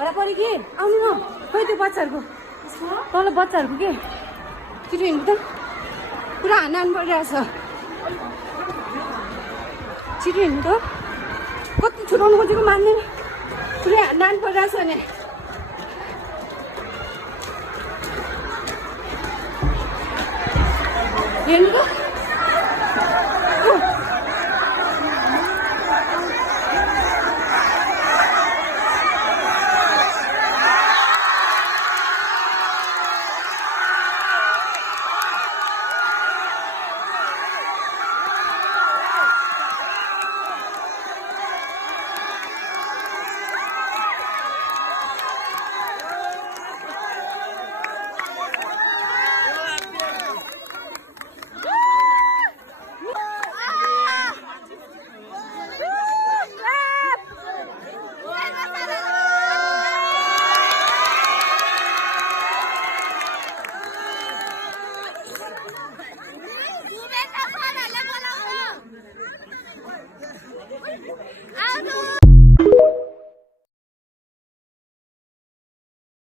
झगडा पऱ्यो कि आउनु न खोइ त्यो बच्चाहरूको तल बच्चाहरूको के छिटो हिँड्नु त पुरा हान्न परिरहेछ छिटो हिँड्नु त कति छुटाउनु खोजेको मान्दैन पुरै हान्न परिरहेछ नि हेर्नु त